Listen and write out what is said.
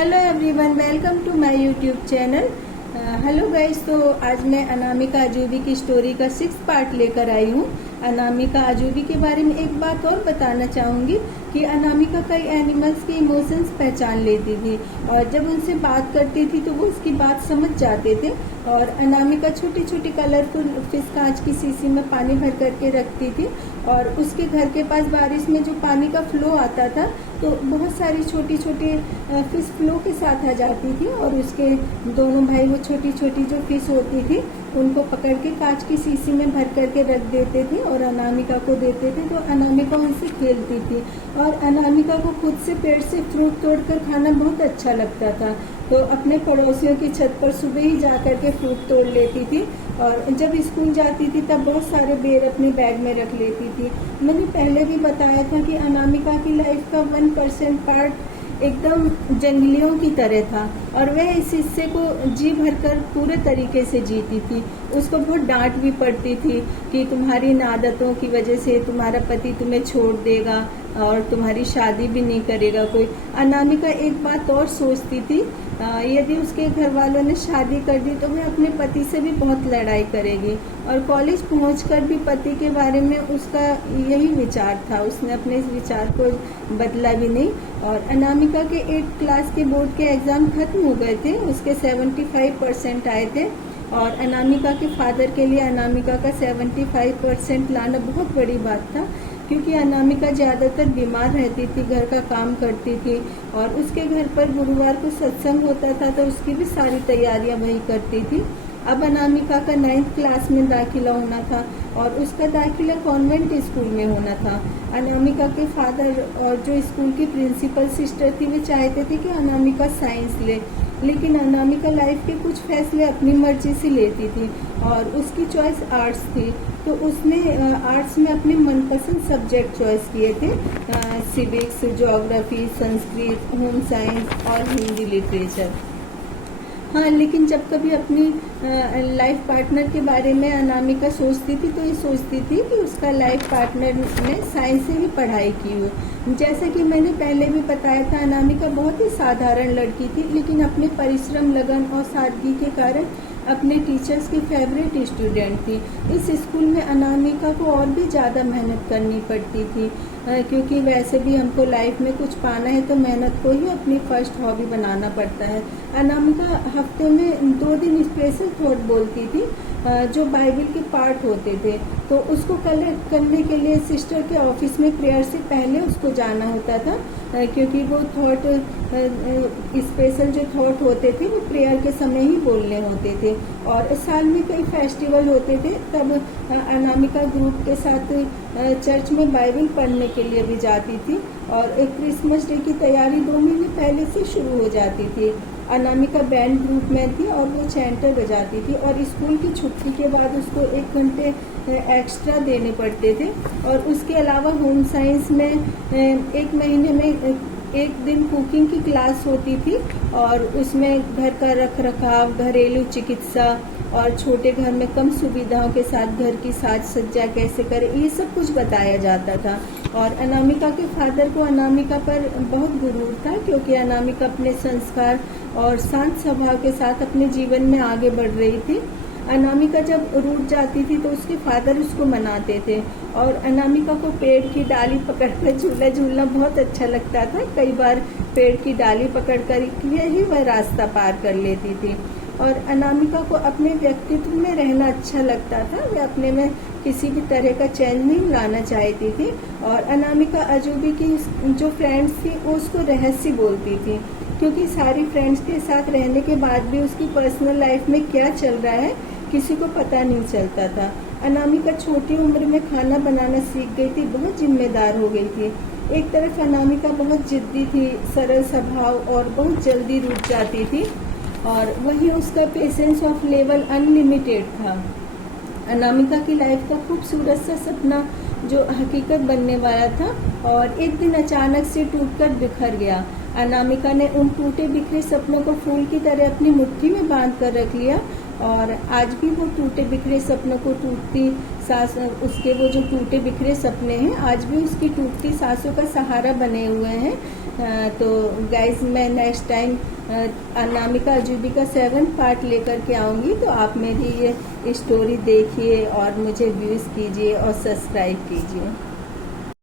Hello everyone, welcome to my YouTube channel. Hello guys, तो आज मैं अनामिका अजूबी की स्टोरी का 6th पार्ट लेकर आई हूँ। अनामिका अजूबी के बारे में एक बात और बताना चाहूँगी कि अनामिका कई एनिमल्स के इमोशंस पहचान लेती थी और जब उनसे बात करती थी तो वो उसकी बात समझ जाते थे। और अनामिका छोटी छोटी कलरफुल फिश कांच की शीशी में पानी भर करके रखती थी और उसके घर के पास बारिश में जो पानी का फ्लो आता था तो बहुत सारी छोटी छोटी फिश फ्लो के साथ आ जाती थी और उसके दोनों भाई वो छोटी छोटी जो फिश होती थी उनको पकड़ के कांच की शीशी में भर करके रख देते थे और अनामिका को देते थे। तो अनामिका उनसे खेलती थी और अनामिका को खुद से पेड़ से फ्रूट तोड़कर खाना बहुत अच्छा लगता था। तो अपने पड़ोसियों की छत पर सुबह ही जा करके फ्रूट तोड़ लेती थी और जब स्कूल जाती थी तब बहुत सारे बेर अपने बैग में रख लेती थी। मैंने पहले भी बताया था कि अनामिका की लाइफ का 1% पार्ट एकदम जंगलियों की तरह था और वह इस हिस्से को जी भरकर पूरे तरीके से जीती थी। उसको बहुत डांट भी पड़ती थी कि तुम्हारी इन आदतों की वजह से तुम्हारा पति तुम्हें छोड़ देगा और तुम्हारी शादी भी नहीं करेगा कोई। अनामिका एक बात और सोचती थी, यदि उसके घर वालों ने शादी कर दी तो वह अपने पति से भी बहुत लड़ाई करेगी। और कॉलेज पहुंचकर भी पति के बारे में उसका यही विचार था, उसने अपने इस विचार को बदला भी नहीं। और अनामिका के 8th क्लास के बोर्ड के एग्ज़ाम खत्म हो गए थे, उसके 75% आए थे और अनामिका के फादर के लिए अनामिका का 75% लाना बहुत बड़ी बात था क्योंकि अनामिका ज़्यादातर बीमार रहती थी, घर का काम करती थी और उसके घर पर गुरुवार को सत्संग होता था तो उसकी भी सारी तैयारियां वही करती थी। अब अनामिका का 9th क्लास में दाखिला होना था और उसका दाखिला कॉन्वेंट स्कूल में होना था। अनामिका के फादर और जो स्कूल की प्रिंसिपल सिस्टर थी वे चाहते थे कि अनामिका साइंस ले, लेकिन अनामिका लाइफ के कुछ फैसले अपनी मर्जी से लेती थी और उसकी चॉइस आर्ट्स थी। तो उसने आर्ट्स में अपने मनपसंद सब्जेक्ट चॉइस किए थे, civics, geography, Sanskrit, home science और हिंदी लिटरेचर। हाँ, लेकिन जब कभी अपनी लाइफ पार्टनर के बारे में अनामिका सोचती थी तो ये सोचती थी कि उसका लाइफ पार्टनर ने साइंस से ही पढ़ाई की हो। जैसे कि मैंने पहले भी बताया था, अनामिका बहुत ही साधारण लड़की थी लेकिन अपने परिश्रम, लगन और सादगी के कारण अपने टीचर्स की फेवरेट स्टूडेंट थी। इस स्कूल में अनामिका को और भी ज़्यादा मेहनत करनी पड़ती थी क्योंकि वैसे भी हमको लाइफ में कुछ पाना है तो मेहनत को ही अपनी फर्स्ट हॉबी बनाना पड़ता है। अनामिका हफ्ते में 2 दिन स्पेशल थॉट बोलती थी जो बाइबल के पार्ट होते थे, तो उसको कलेक्ट करने के लिए सिस्टर के ऑफिस में प्रेयर से पहले उसको जाना होता था क्योंकि वो थॉट स्पेशल जो थॉट होते थे वो प्रेयर के समय ही बोलने होते थे। और साल में कई फेस्टिवल होते थे तब अनामिका ग्रुप के साथ चर्च में बाइबल पढ़ने के लिए भी जाती थी और क्रिसमस डे की तैयारी 2 महीने पहले से शुरू हो जाती थी। अनामिका बैंड ग्रुप में थी और वो चैंटर बजाती थी और स्कूल की छुट्टी के बाद उसको 1 घंटे एक्स्ट्रा देने पड़ते थे। और उसके अलावा होम साइंस में 1 महीने में 1 दिन कुकिंग की क्लास होती थी और उसमें घर का रख रखाव, घरेलू चिकित्सा और छोटे घर में कम सुविधाओं के साथ घर की साज सज्जा कैसे करें, ये सब कुछ बताया जाता था। और अनामिका के फादर को अनामिका पर बहुत गुरूर था क्योंकि अनामिका अपने संस्कार और शांत स्वभाव के साथ अपने जीवन में आगे बढ़ रही थी। अनामिका जब रूठ जाती थी तो उसके फादर उसको मनाते थे और अनामिका को पेड़ की डाली पकड़कर झूला झूलना बहुत अच्छा लगता था। कई बार पेड़ की डाली पकड़कर यही वह रास्ता पार कर लेती थी। और अनामिका को अपने व्यक्तित्व में रहना अच्छा लगता था, वह अपने में किसी भी तरह का चेंज नहीं लाना चाहती थी। और अनामिका अजूबी की जो फ्रेंड्स थी वो उसको रहस्य बोलती थी क्योंकि सारी फ्रेंड्स के साथ रहने के बाद भी उसकी पर्सनल लाइफ में क्या चल रहा है किसी को पता नहीं चलता था। अनामिका छोटी उम्र में खाना बनाना सीख गई थी, बहुत जिम्मेदार हो गई थी। एक तरफ अनामिका बहुत जिद्दी थी, सरल स्वभाव और बहुत जल्दी रुक जाती थी और वहीं उसका पेशेंस ऑफ लेवल अनलिमिटेड था। अनामिका की लाइफ का खूबसूरत सा सपना जो हकीकत बनने वाला था और एक दिन अचानक से टूटकर बिखर गया। अनामिका ने उन टूटे बिखरे सपनों को फूल की तरह अपनी मुट्ठी में बांध कर रख लिया और आज भी वो टूटे बिखरे सपनों को टूटती सांस, उसके वो जो टूटे बिखरे सपने हैं आज भी उसकी टूटती सांसों का सहारा बने हुए हैं। तो गाइज मैं नेक्स्ट टाइम अनामिका अजूबी का 7th पार्ट लेकर के आऊँगी, तो आप मेरी ये स्टोरी देखिए और मुझे व्यूज़ कीजिए और सब्सक्राइब कीजिए।